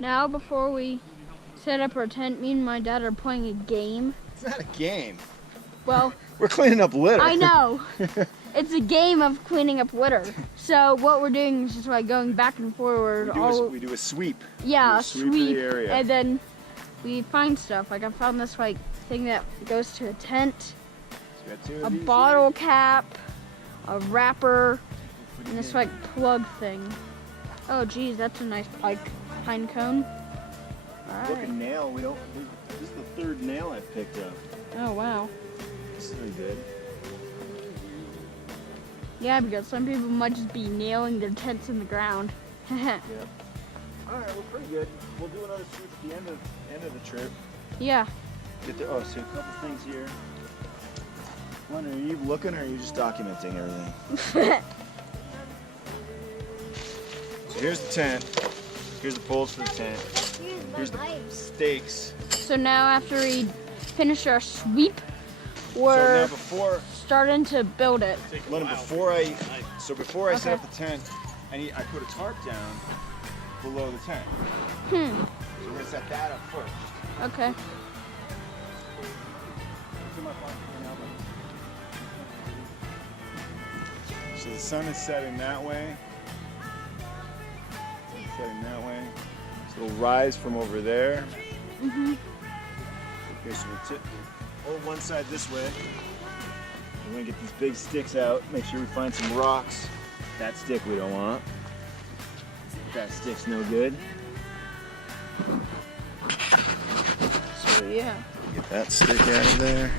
Now, before we set up our tent, me and my dad are playing a game. It's not a game. Well, we're cleaning up litter. I know. It's a game of cleaning up litter. So what we're doing is just like going back and forward. We do a sweep. Yeah, a sweep of the area. And then we find stuff. Like I found this like thing that goes to a tent, a bottle cap, a wrapper, and this like plug thing. Oh geez, that's a nice pine cone. All right. Look, a nail. This is the third nail I've picked up. Oh wow. This is really good. Yeah, because some people might just be nailing their tents in the ground. Yeah. All right, we're pretty good. We'll do another sweep at the end of the trip. Yeah. So a couple things here. One, are you looking or are you just documenting everything? So here's the tent. Here's the poles for the tent. Here's the stakes. So now after we finish our sweep, we're starting to build it. Lennon, before I set up the tent, I put a tarp down below the tent. So we're gonna set that up first. Okay. So the sun is setting that way. So it'll rise from over there. Okay, so we'll hold one side this way. We're gonna get these big sticks out. Make sure we find some rocks. That stick we don't want. That stick's no good. So yeah. Get that stick out of there.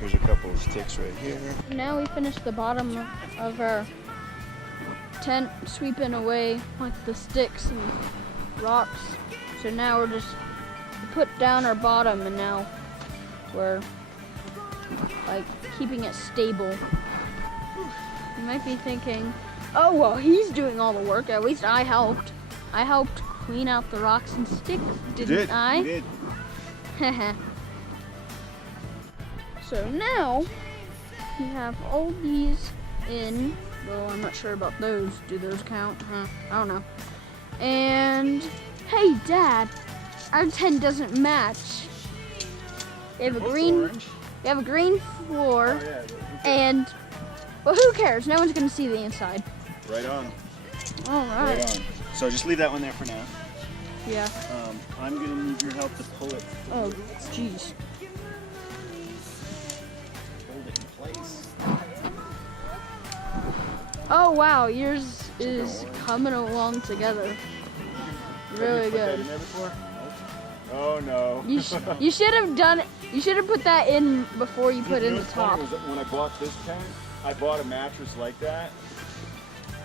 Here's a couple of sticks right here. Now we finished the bottom of our tent, sweeping away like the sticks and rocks. So now we put down our bottom, and now we're like keeping it stable. You might be thinking, oh well, he's doing all the work. At least I helped. I helped clean out the rocks and sticks, didn't I? You did. So now we have all these in. Well, I'm not sure about those. Do those count? I don't know. And hey, Dad, our tent doesn't match. We have a green. We have a green floor, and well, who cares? No one's gonna see the inside. Right on. All right. Right on. So just leave that one there for now. Yeah. I'm gonna need your help to pull it. Oh, jeez. Hold it in place. Oh wow, yours is coming along together. Really good. Have you put that in there before? Oh no. You should have done it. You should have put that in before you put in the top. When I bought this tent, I bought a mattress like that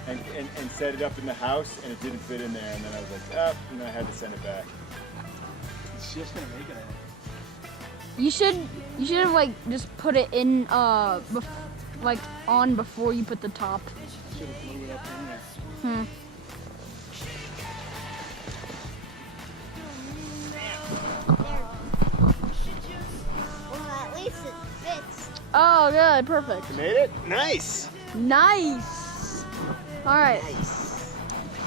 and set it up in the house, and it didn't fit in there. And then I was like, I had to send it back. It's just gonna make it. You should have like just put it in like on before you put the top. Should have glued it up in there. Well, at least it fits. Oh, good, perfect. You made it? Nice. Nice. All right. Nice.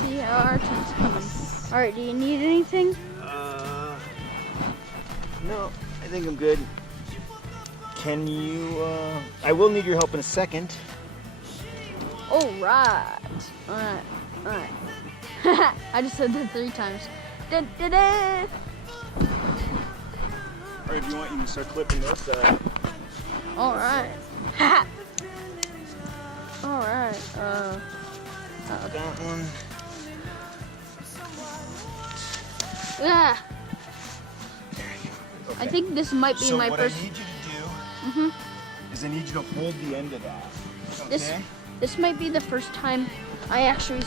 See how our tent's coming. All right. Do you need anything? No, I think I'm good. Can you? I will need your help in a second. All right. All right. All right. I just said that 3 times. Da, da, da. Or if you want, you can start clipping this side. All right. All right. That one. Yeah. There you go. Okay. I think this might be my first. So what I need you to do is I need you to hold the end of that. Okay? This might be the first time I actually.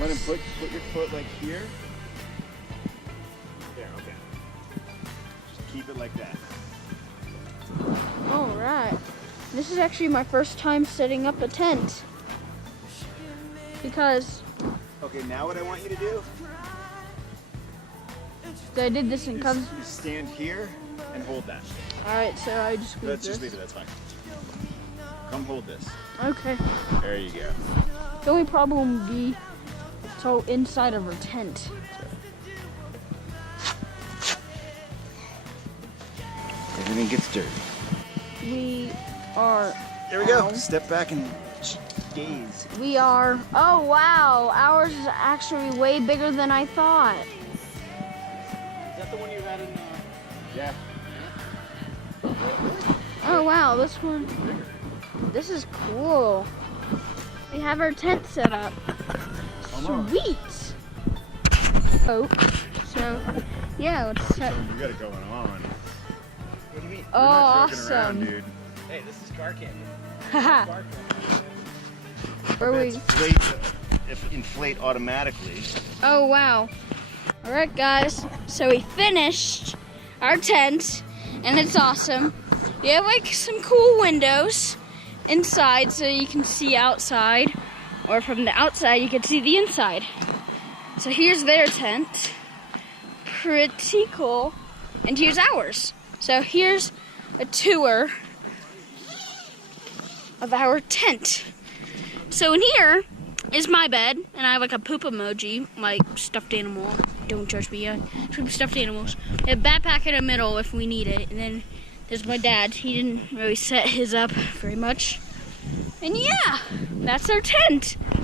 Let him put your foot like here. There, okay. Just keep it like that. All right. This is actually my first time setting up a tent. Because. Okay, now what I want you to do I did this in is stand here and hold that. All right, so I just Let's just leave it, that's fine. Come hold this. Okay. There you go. The only problem would be It's all inside of our tent. Everything gets dirty. We are. There we go. Step back and gaze. We are. Oh wow! Ours is actually way bigger than I thought. Is that the one you had in? Yeah. Oh wow! This one. This is cool. We have our tent set up. Sweet. Oh. So, yeah. Let's set. You got it going on. What do you mean? Oh, We're not joking awesome. around, dude. Hey, this is car camping. Haha. Car camping. Where we? Inflate automatically. Oh wow. Alright guys, so we finished our tent and it's awesome. We have like some cool windows inside so you can see outside, or from the outside you can see the inside. So here's their tent. Pretty cool. And here's ours. So here's a tour of our tent. So in here is my bed, and I have like a poop emoji, like stuffed animal. Don't judge me yet. Stuffed animals. We have a backpack in the middle if we need it, and then there's my dad. He didn't really set his up very much. And yeah, that's our tent.